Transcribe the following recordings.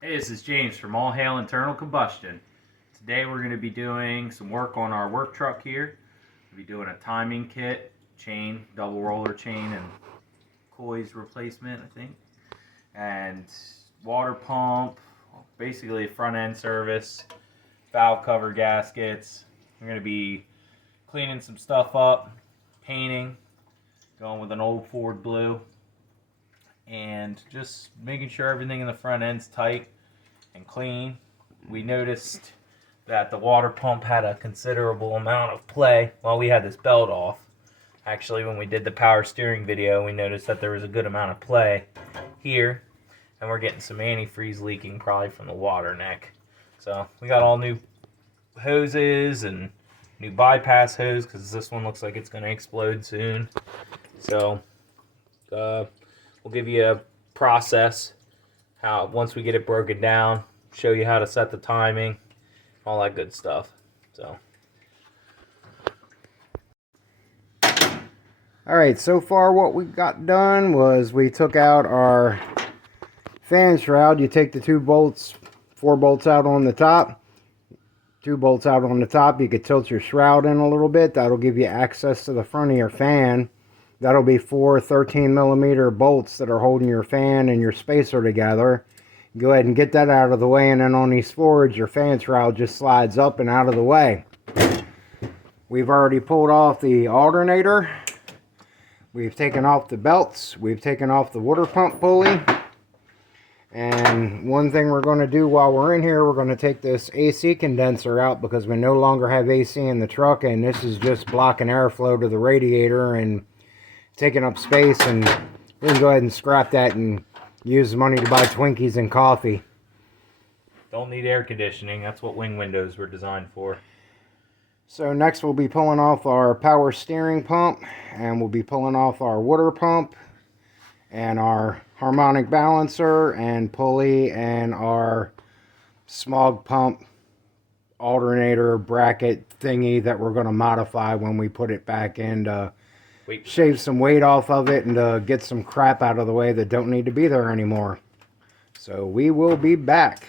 Hey, this is James from All Hail Internal Combustion. Today we're going to be doing some work on our work truck here. We'll be doing a timing kit, chain, double roller chain, and coils replacement, I think. And water pump, basically front end service, valve cover gaskets. We're going to be cleaning some stuff up, painting, going with an old Ford blue, and just making sure everything in the front end's tight and clean. We noticed that the water pump had a considerable amount of play while we had this belt off. Actually, when we did the power steering video, we noticed that there was a good amount of play here, and we're getting some antifreeze leaking probably from the water neck. So we got all new hoses and new bypass hose because this one looks like it's going to explode soon. So we'll give you a process, how once we get it broken down, show you how to set the timing, all that good stuff. So, alright, so far what we got done was we took out our fan shroud. You take the 2 bolts, 4 bolts out on the top, 2 bolts out on the top. You could tilt your shroud in a little bit. That'll give you access to the front of your fan. That'll be 4 13mm bolts that are holding your fan and your spacer together. Go ahead and get that out of the way, and then on these forwards, your fan shroud just slides up and out of the way. We've already pulled off the alternator. We've taken off the belts. We've taken off the water pump pulley. And one thing we're going to do while we're in here, we're going to take this AC condenser out because we no longer have AC in the truck, and this is just blocking airflow to the radiator and taking up space, and we can go ahead and scrap that and use the money to buy Twinkies and coffee. don't need air conditioning. That's what wing windows were designed for. So next we'll be pulling off our power steering pump, and we'll be pulling off our water pump and our harmonic balancer and pulley and our smog pump alternator bracket thingy that we're going to modify when we put it back in to shave some weight off of it and to get some crap out of the way that don't need to be there anymore. So we will be back.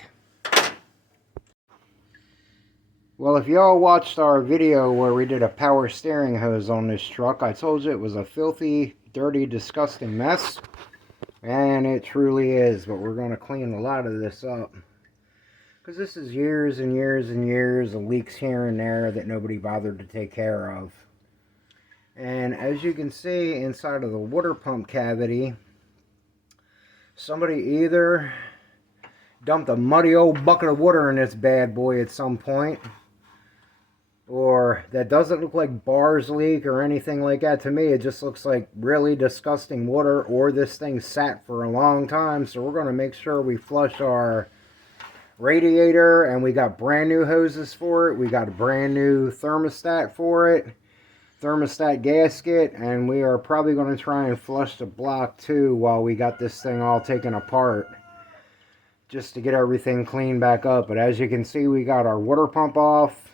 Well, if y'all watched our video where we did a power steering hose on this truck, I told you it was a filthy, dirty, disgusting mess. And it truly is, but we're going to clean a lot of this up. Because this is years and years and years of leaks here and there that nobody bothered to take care of. And as you can see inside of the water pump cavity, somebody either dumped a muddy old bucket of water in this bad boy at some point, or that doesn't look like bars leak or anything like that. To me, it just looks like really disgusting water, or this thing sat for a long time. So we're going to make sure we flush our radiator, and we got brand new hoses for it. We got a brand new thermostat for it, thermostat gasket, and we are probably going to try and flush the block too while we got this thing all taken apart, just to get everything cleaned back up. But as you can see, we got our water pump off.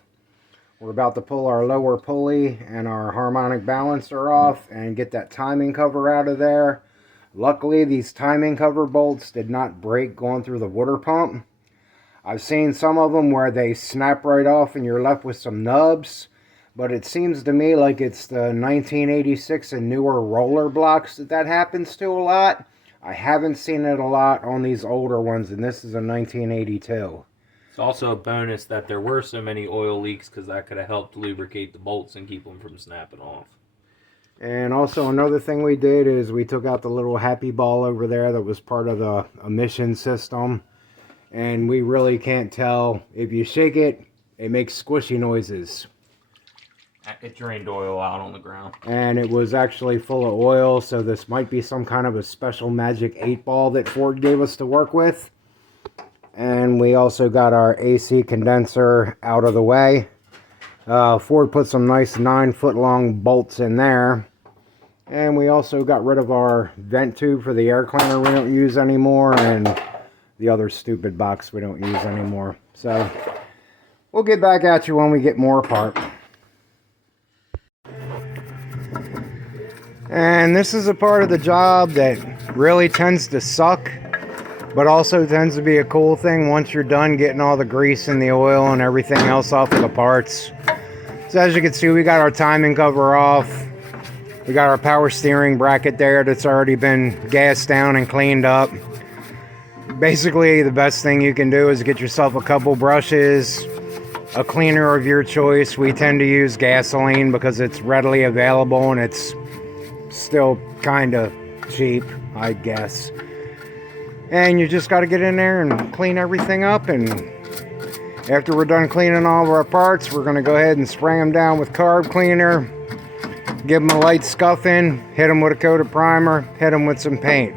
We're about to pull our lower pulley and our harmonic balancer off and get that timing cover out of there. Luckily, these timing cover bolts did not break going through the water pump. I've seen some of them where they snap right off and you're left with some nubs. But it seems to me like it's the 1986 and newer roller blocks that happens to a lot. I haven't seen it a lot on these older ones, and this is a 1982. It's also a bonus that there were so many oil leaks, because that could have helped lubricate the bolts and keep them from snapping off. And also another thing we did is we took out the little happy ball over there that was part of the emission system. And we really can't tell. If you shake it, it makes squishy noises. It drained oil out on the ground. And it was actually full of oil, so this might be some kind of a special magic 8-ball that Ford gave us to work with. And we also got our AC condenser out of the way. Ford put some nice 9-foot long bolts in there. And we also got rid of our vent tube for the air cleaner we don't use anymore, and the other stupid box we don't use anymore. So we'll get back at you when we get more apart. And this is a part of the job that really tends to suck. but also tends to be a cool thing once you're done getting all the grease and the oil and everything else off of the parts. So as you can see, we got our timing cover off. We got our power steering bracket there that's already been gassed down and cleaned up. Basically, the best thing you can do is get yourself a couple brushes, a cleaner of your choice. We tend to use gasoline because it's readily available and it's still kind of cheap, I guess. And you just got to get in there and clean everything up. And after we're done cleaning all of our parts, we're going to go ahead and spray them down with carb cleaner, give them a light scuffing, hit them with a coat of primer, hit them with some paint.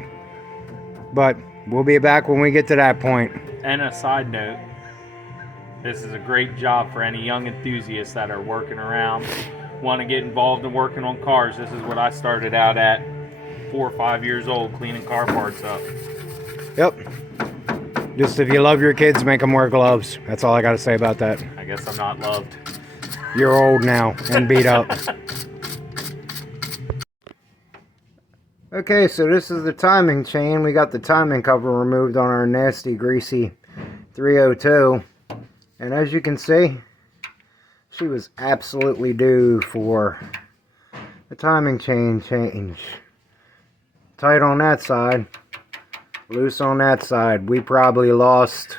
But we'll be back when we get to that point. And a side note, this is a great job for any young enthusiasts that are working around, want to get involved in working on cars. This is what I started out at 4 or 5 years old, cleaning car parts up. Yep. Just if you love your kids, make them wear gloves. That's all I got to say about that. I guess I'm not loved. You're old now and beat up. Okay, so this is the timing chain. We got the timing cover removed on our nasty, greasy 302. And as you can see, she was absolutely due for the timing chain change. Tight on that side, loose on that side. We probably lost,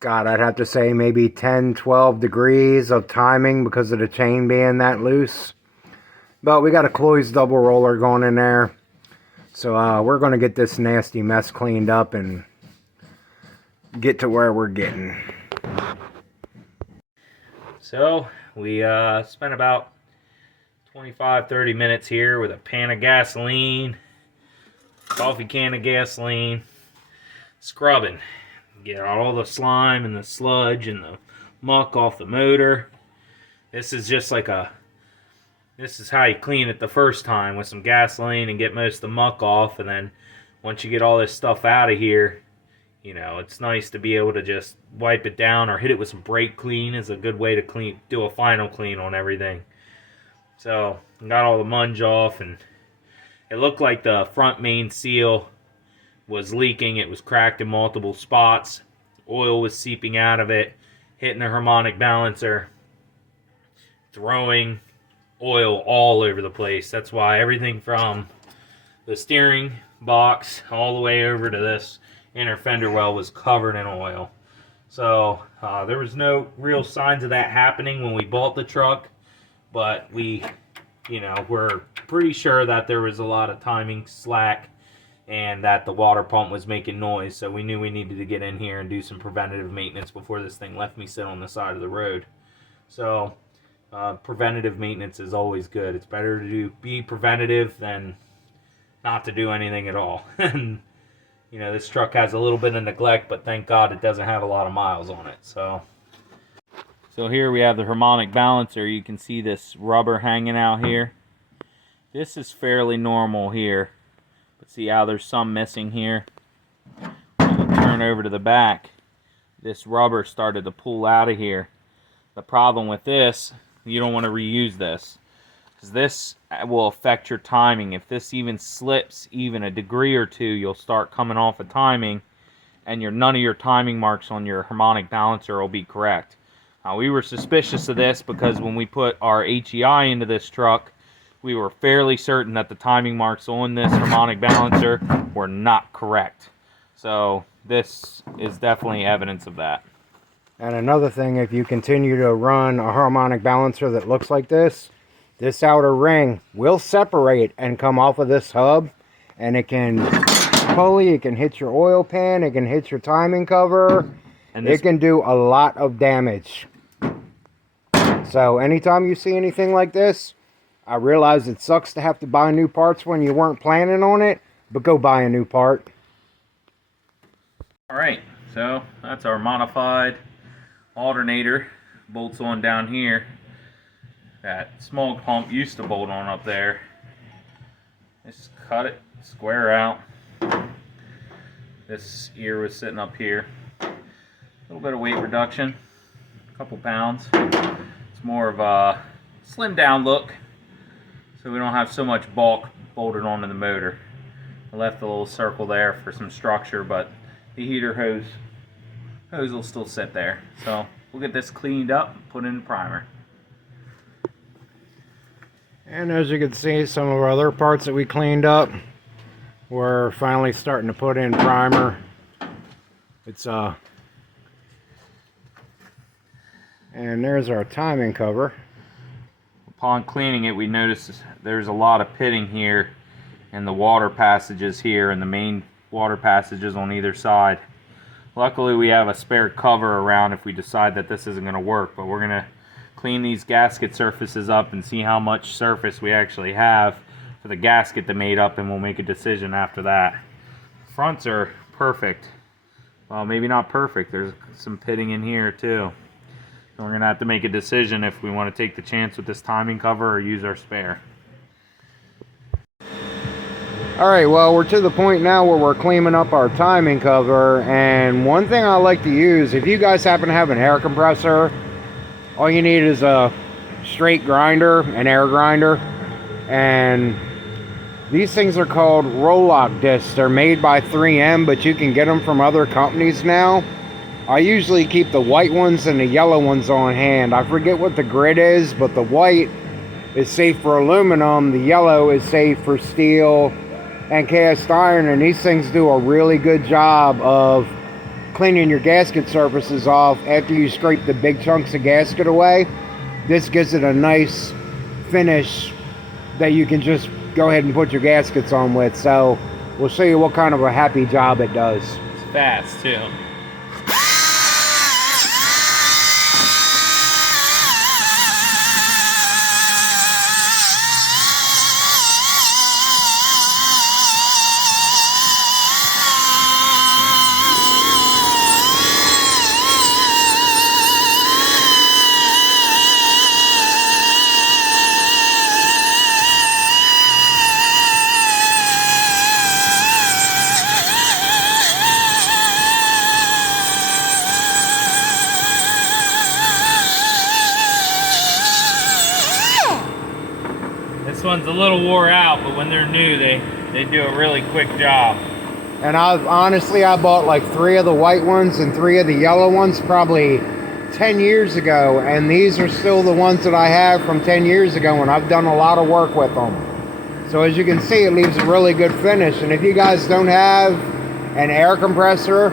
God, I'd have to say maybe 10, 12 degrees of timing because of the chain being that loose. But we got a Cloy's double roller going in there. So we're going to get this nasty mess cleaned up and get to where we're getting. So we spent about 25-30 minutes here with a pan of gasoline, coffee can of gasoline, scrubbing. Get all the slime and the sludge and the muck off the motor. This is just like this is how you clean it the first time, with some gasoline and get most of the muck off. And then once you get all this stuff out of here, you know, it's nice to be able to just wipe it down or hit it with some brake clean is a good way to do a final clean on everything. So got all the munge off, and it looked like the front main seal was leaking. It was cracked in multiple spots. Oil was seeping out of it, hitting the harmonic balancer, throwing oil all over the place. That's why everything from the steering box all the way over to this inner fender well was covered in oil. So there was no real signs of that happening when we bought the truck, but we, you know, we're pretty sure that there was a lot of timing slack and that the water pump was making noise. So we knew we needed to get in here and do some preventative maintenance before this thing left me sit on the side of the road. So preventative maintenance is always good. It's better to be preventative than not to do anything at all. And you know, this truck has a little bit of neglect, but thank God it doesn't have a lot of miles on it. So here we have the harmonic balancer. You can see this rubber hanging out here. This is fairly normal here, but see how there's some missing here. When you turn over to the back, this rubber started to pull out of here. The problem with this, you don't want to reuse this, because this will affect your timing. If this even slips even a degree or two, you'll start coming off of timing, and none of your timing marks on your harmonic balancer will be correct. Now, we were suspicious of this because when we put our HEI into this truck, we were fairly certain that the timing marks on this harmonic balancer were not correct. So this is definitely evidence of that. And another thing, if you continue to run a harmonic balancer that looks like this outer ring will separate and come off of this hub, and it can pulley, it can hit your oil pan, it can hit your timing cover, and it can do a lot of damage. So anytime you see anything like this, I realize it sucks to have to buy new parts when you weren't planning on it, but go buy a new part. Alright, so that's our modified alternator. Bolts on down here. That small pump used to bolt on up there. Just cut it square out. This ear was sitting up here. A little bit of weight reduction, a couple pounds. It's more of a slim down look, so we don't have so much bulk bolted onto the motor. I left a little circle there for some structure, but the heater hose will still sit there. So we'll get this cleaned up and put in primer. And as you can see, some of our other parts that we cleaned up, we're finally starting to put in primer. It's and there's our timing cover. Upon cleaning it, we noticed there's a lot of pitting here and the water passages here and the main water passages on either side. Luckily we have a spare cover around if we decide that this isn't going to work, but we're going to clean these gasket surfaces up and see how much surface we actually have for the gasket to mate up, and we'll make a decision after that. Fronts are perfect. Well, maybe not perfect. There's some pitting in here too. So we're going to have to make a decision if we want to take the chance with this timing cover or use our spare. Alright, well, we're to the point now where we're cleaning up our timing cover, and one thing I like to use, if you guys happen to have an air compressor, all you need is a straight grinder, an air grinder, and these things are called roll-lock discs. They're made by 3M, but you can get them from other companies now. I usually keep the white ones and the yellow ones on hand. I forget what the grid is, but the white is safe for aluminum, the yellow is safe for steel and cast iron, and these things do a really good job of cleaning your gasket surfaces off after you scrape the big chunks of gasket away. This gives it a nice finish that you can just go ahead and put your gaskets on with. So we'll show you what kind of a happy job it does. It's fast too. This one's a little wore out, but when they're new, they do a really quick job. And I bought like 3 of the white ones and 3 of the yellow ones probably 10 years ago, and these are still the ones that I have from 10 years ago, and I've done a lot of work with them. So as you can see, it leaves a really good finish. And if you guys don't have an air compressor,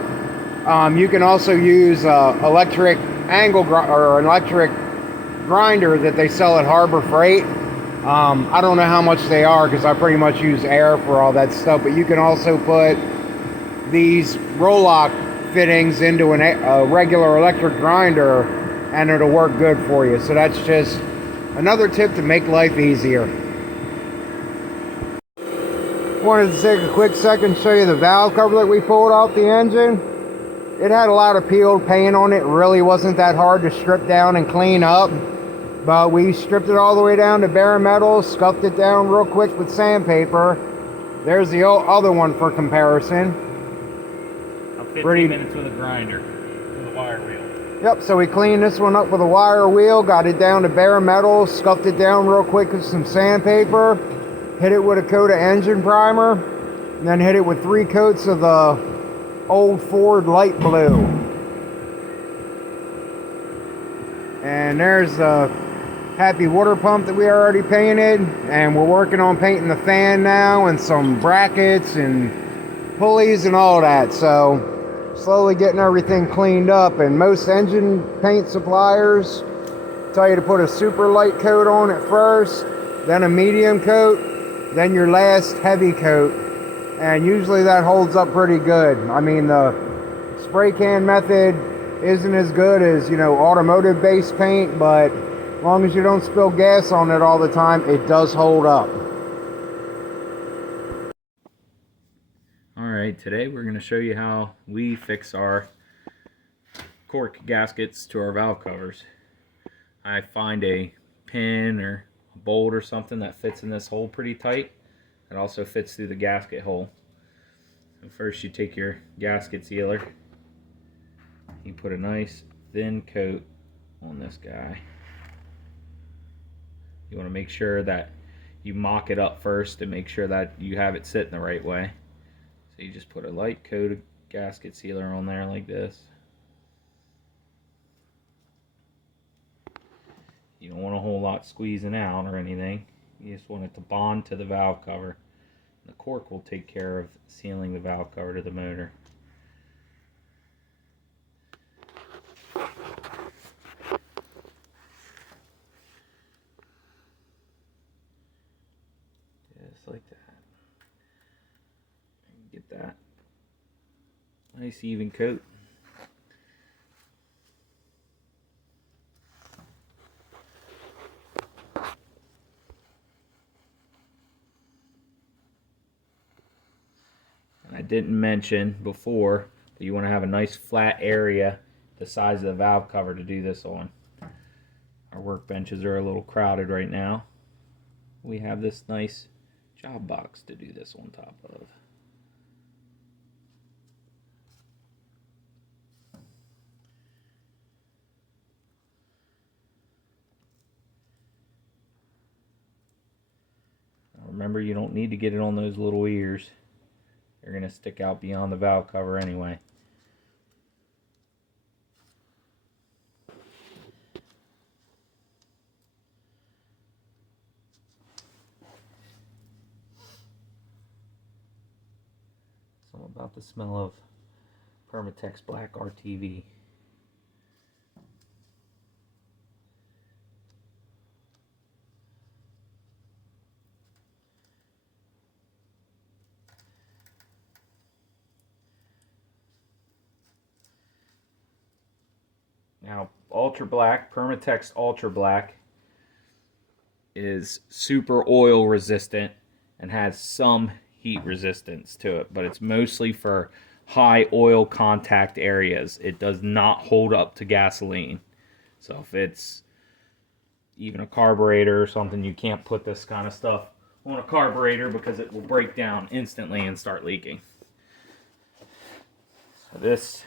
you can also use electric electric grinder that they sell at Harbor Freight. I don't know how much they are because I pretty much use air for all that stuff, but you can also put these roll-lock fittings into a regular electric grinder and it'll work good for you. So that's just another tip to make life easier. Wanted to take a quick second to show you the valve cover that we pulled off the engine. It had a lot of peeled paint on it. It really wasn't that hard to strip down and clean up. But we stripped it all the way down to bare metal, scuffed it down real quick with sandpaper. There's the other one for comparison. 15 minutes with a grinder, with a wire wheel. Yep, so we cleaned this one up with a wire wheel, got it down to bare metal, scuffed it down real quick with some sandpaper, hit it with a coat of engine primer, and then hit it with 3 coats of the old Ford light blue. And there's the happy water pump that we already painted, and we're working on painting the fan now and some brackets and pulleys and all that. So slowly getting everything cleaned up, and most engine paint suppliers tell you to put a super light coat on it first, then a medium coat, then your last heavy coat, and usually that holds up pretty good. I mean, the spray can method isn't as good as, you know, automotive base paint, but as long as you don't spill gas on it all the time, it does hold up. Alright, today we're going to show you how we fix our cork gaskets to our valve covers. I find a pin or a bolt or something that fits in this hole pretty tight. It also fits through the gasket hole. So first you take your gasket sealer, you put a nice thin coat on this guy. You want to make sure that you mock it up first to make sure that you have it sitting the right way. So you just put a light coat of gasket sealer on there like this. You don't want a whole lot squeezing out or anything. You just want it to bond to the valve cover. The cork will take care of sealing the valve cover to the motor. Just like that. Get that nice even coat. I didn't mention before that you want to have a nice flat area the size of the valve cover to do this on. Our workbenches are a little crowded right now. We have this nice job box to do this on top of. Now remember, you don't need to get it on those little ears. They're going to stick out beyond the valve cover anyway. Something about the smell of Permatex Black Rtv. Now, Ultra Black, Permatex Ultra Black is super oil resistant and has some heat resistance to it, but it's mostly for high oil contact areas. It does not hold up to gasoline. So if it's even a carburetor or something, you can't put this kind of stuff on a carburetor because it will break down instantly and start leaking. So this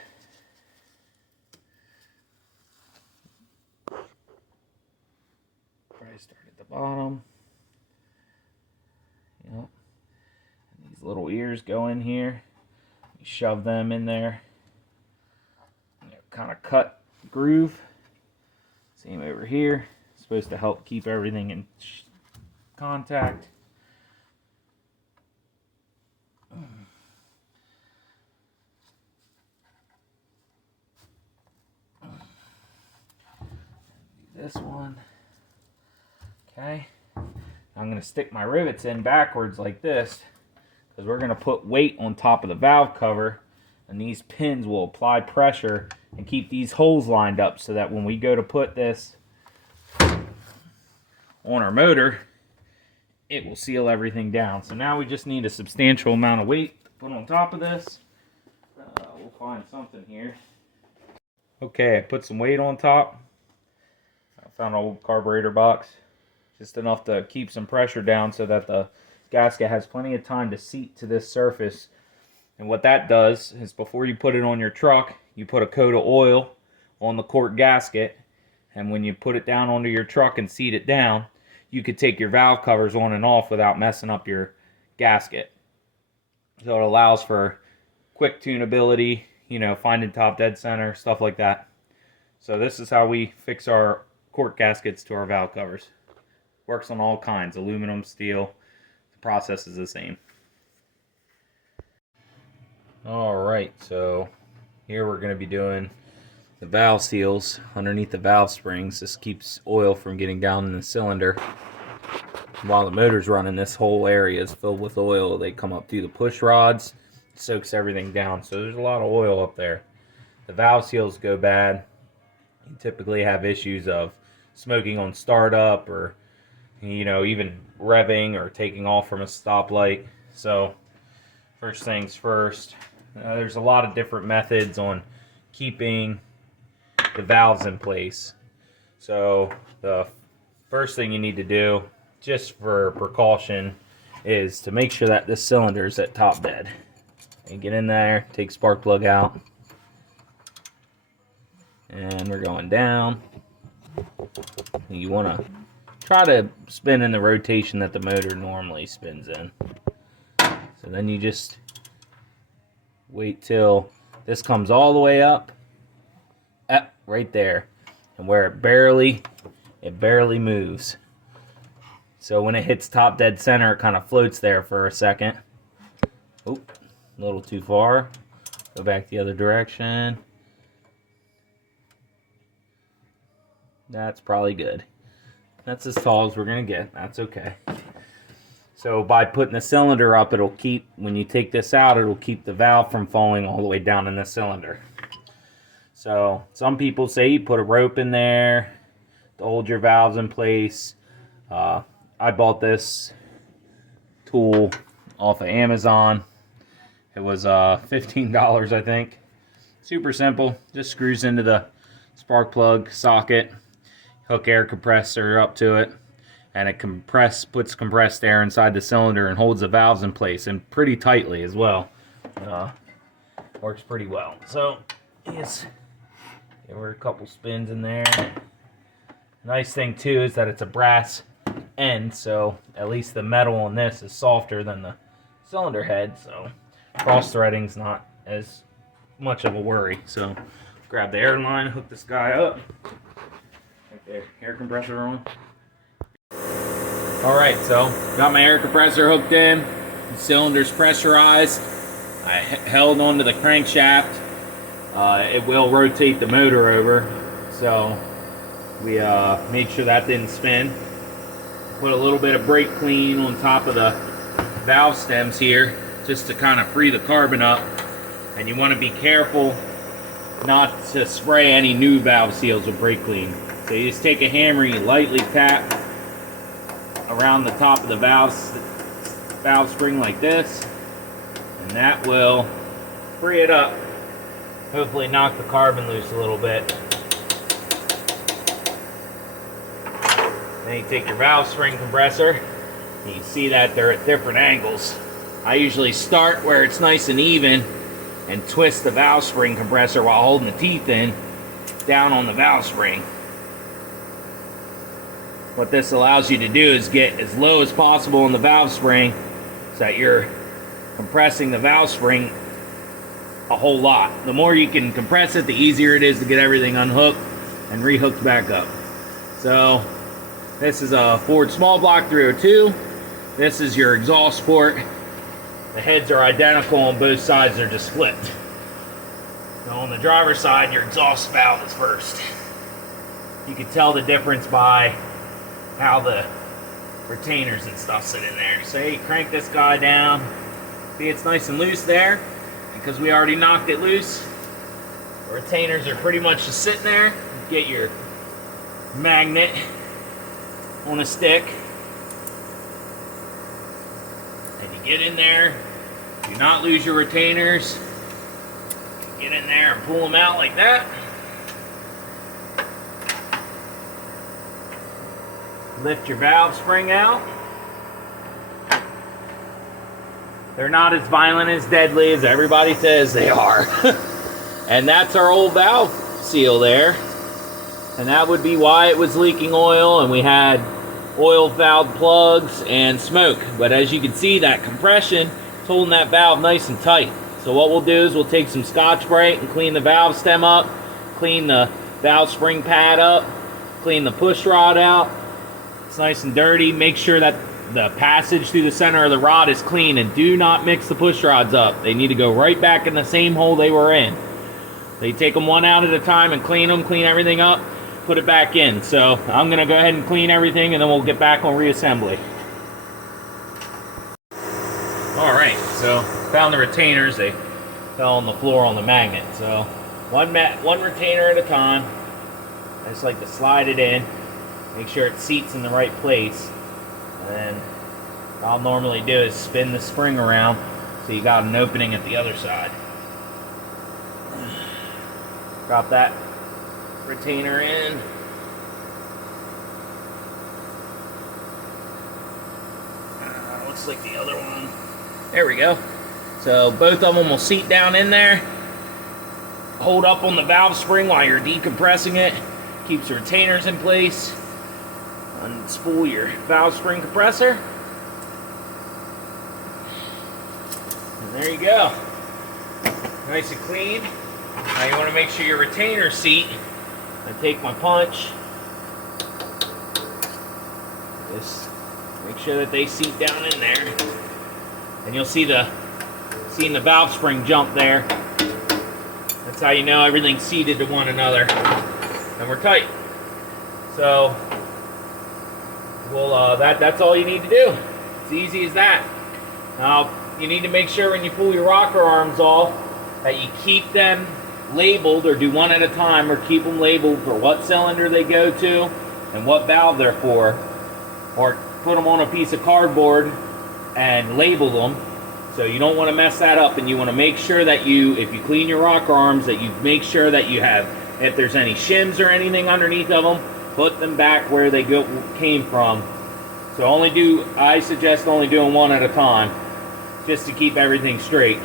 probably start at the bottom. Yep. And these little ears go in here. You shove them in there. Kind of cut groove. Same over here. It's supposed to help keep everything in contact. This one. Okay. I'm going to stick my rivets in backwards like this because we're going to put weight on top of the valve cover, and these pins will apply pressure and keep these holes lined up so that when we go to put this on our motor, it will seal everything down. So now we just need a substantial amount of weight to put on top of this. We'll find something here. Okay, I put some weight on top. I found an old carburetor box. Just enough to keep some pressure down so that the gasket has plenty of time to seat to this surface. And what that does is before you put it on your truck, you put a coat of oil on the cork gasket, and when you put it down onto your truck and seat it down, you could take your valve covers on and off without messing up your gasket. So it allows for quick tunability, you know, finding top dead center, stuff like that. So this is how we fix our cork gaskets to our valve covers. Works on all kinds, aluminum, steel. The process is the same. Alright, so here we're going to be doing the valve seals underneath the valve springs. This keeps oil from getting down in the cylinder. While the motor's running, this whole area is filled with oil. They come up through the push rods, soaks everything down. So there's a lot of oil up there. The valve seals go bad. You typically have issues of smoking on startup, or you know, even revving or taking off from a stoplight. So first things first, there's a lot of different methods on keeping the valves in place. So the first thing you need to do, just for precaution, is to make sure that this cylinder is at top dead. And get in there, take spark plug out, and we're going down. You want to try to spin in the rotation that the motor normally spins in. So then you just wait till this comes all the way up, right there, and where it barely moves. So when it hits top dead center, it kind of floats there for a second. Oop, a little too far. Go back the other direction. That's probably good. That's as tall as we're gonna get. That's okay. So by putting the cylinder up, it'll keep, when you take this out, it'll keep the valve from falling all the way down in the cylinder. So some people say you put a rope in there to hold your valves in place. I bought this tool off of Amazon. It was $15, I think. Super simple. Just screws into the spark plug socket. Hook air compressor up to it, and it puts compressed air inside the cylinder and holds the valves in place, and pretty tightly as well. Works pretty well. So yes, give her a couple spins in there. Nice thing too is that it's a brass end, so at least the metal on this is softer than the cylinder head, so cross threading's not as much of a worry. So grab the air line, hook this guy up. There, air compressor on. Alright, so got my air compressor hooked in. The cylinder's pressurized. I held onto the crankshaft. It will rotate the motor over, so we made sure that didn't spin. Put a little bit of brake clean on top of the valve stems here, just to kind of free the carbon up. And you want to be careful not to spray any new valve seals with brake clean. So you just take a hammer, you lightly tap around the top of the valve spring like this, and that will free it up. Hopefully knock the carbon loose a little bit. Then you take your valve spring compressor, and you see that they're at different angles. I usually start where it's nice and even and twist the valve spring compressor while holding the teeth in down on the valve spring. What this allows you to do is get as low as possible on the valve spring so that you're compressing the valve spring a whole lot. The more you can compress it, the easier it is to get everything unhooked and rehooked back up. So this is a Ford small block 302. This is your exhaust port. The heads are identical on both sides, they're just flipped. So on the driver's side, your exhaust valve is first. You can tell the difference by how the retainers and stuff sit in there. So you crank this guy down. See, it's nice and loose there because we already knocked it loose. The retainers are pretty much just sitting there. You get your magnet on a stick, and you get in there. Do not lose your retainers. Get in there and pull them out like that. Lift your valve spring out. They're not as violent, as deadly as everybody says they are. And that's our old valve seal there. And that would be why it was leaking oil, and we had oil valve plugs and smoke. But as you can see, that compression is holding that valve nice and tight. So what we'll do is we'll take some Scotch-Brite and clean the valve stem up, clean the valve spring pad up, clean the push rod out. It's nice and dirty. Make sure that the passage through the center of the rod is clean, and do not mix the push rods up. They need to go right back in the same hole they were in. So you take them one out at a time and clean them, clean everything up, put it back in. So I'm going to go ahead and clean everything, and then we'll get back on reassembly. Alright, so found the retainers. They fell on the floor on the magnet. So one retainer at a time. I just like to slide it in, make sure it seats in the right place. And then what I'll normally do is spin the spring around so you got an opening at the other side. Drop that retainer in. Looks like the other one. There we go. So both of them will seat down in there. Hold up on the valve spring while you're decompressing it. Keeps the retainers in place. Unspool your valve spring compressor. And there you go. nice and clean. Now you want to make sure your retainer seat. I take my punch. Just make sure that they seat down in there, and you'll see the valve spring jump there. That's how you know everything's seated to one another, and we're tight. So we'll that's all you need to do. It's easy as that. Now you need to make sure when you pull your rocker arms off that you keep them labeled, or do one at a time, or keep them labeled for what cylinder they go to and what valve they're for, or put them on a piece of cardboard and label them. So you don't want to mess that up, and you want to make sure that if you clean your rocker arms, that you make sure that you have, if there's any shims or anything underneath of them, put them back where they came from. So I suggest only doing one at a time, just to keep everything straight.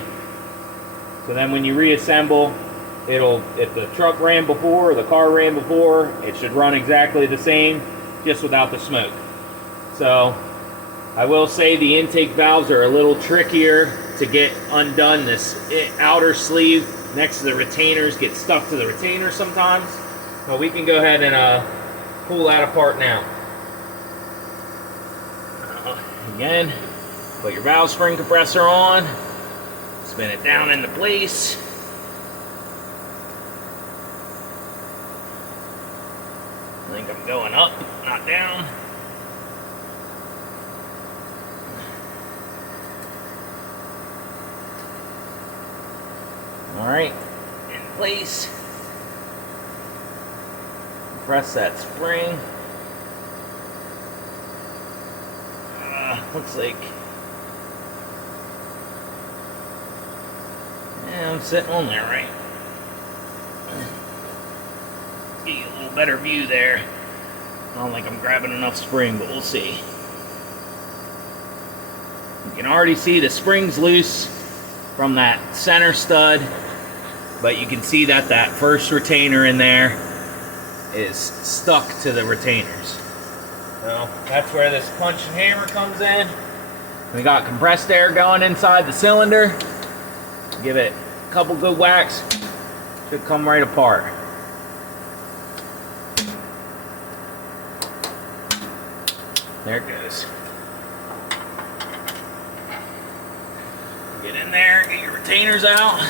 So then when you reassemble, if the truck ran before or the car ran before, it should run exactly the same, just without the smoke. So I will say the intake valves are a little trickier to get undone. This outer sleeve next to the retainers gets stuck to the retainer sometimes, but we can go ahead and pull that apart now. Again, put your valve spring compressor on, spin it down into place. I think I'm going up, not down. Alright, in place. Press that spring. Looks like, yeah, I'm sitting on there right. Get you a little better view there. I don't think I'm grabbing enough spring, but we'll see. You can already see the spring's loose from that center stud, but you can see that that first retainer in there is stuck to the retainers. So that's where this punch and hammer comes in. We got compressed air going inside the cylinder. Give it a couple good whacks, should come right apart. There it goes. Get in there, get your retainers out.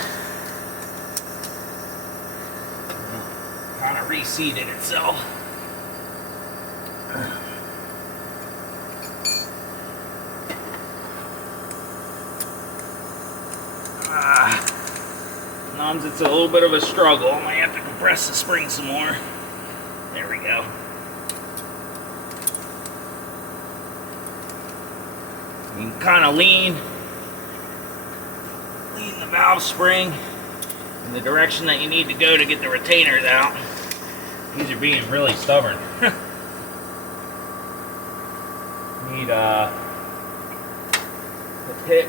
Kind of reseated itself. Sometimes it's a little bit of a struggle. I might have to compress the spring some more. There we go. You can kind of lean the valve spring in the direction that you need to go to get the retainers out. These are being really stubborn. Need the pick.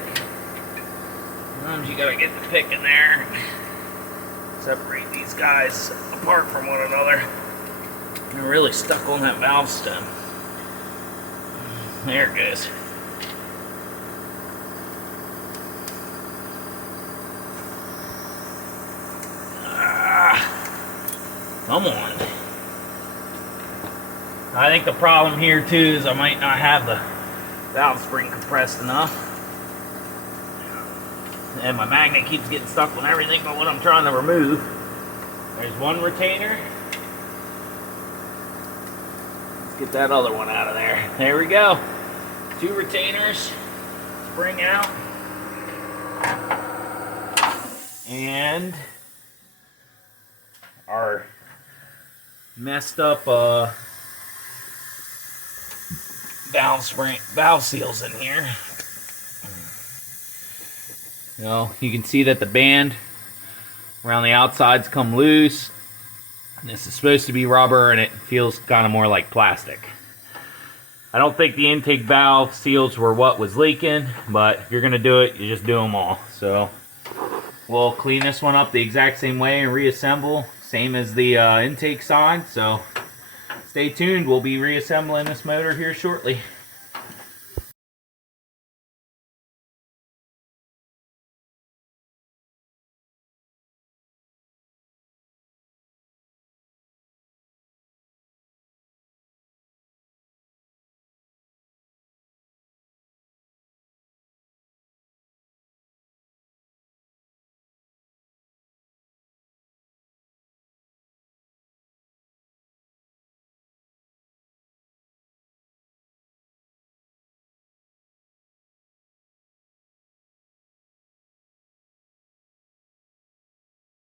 Sometimes you gotta get the pick in there. Separate these guys apart from one another. They're really stuck on that valve stem. There it goes. Come on. I think the problem here too is I might not have the valve spring compressed enough. And my magnet keeps getting stuck on everything but what I'm trying to remove. There's one retainer. Let's get that other one out of there. There we go. Two retainers. Spring out. And our messed up valve seals in here. You know, you can see that the band around the outsides come loose. And this is supposed to be rubber, and it feels kind of more like plastic. I don't think the intake valve seals were what was leaking, but if you're gonna do it, you just do them all. So we'll clean this one up the exact same way and reassemble, same as the intake side. So stay tuned, we'll be reassembling this motor here shortly.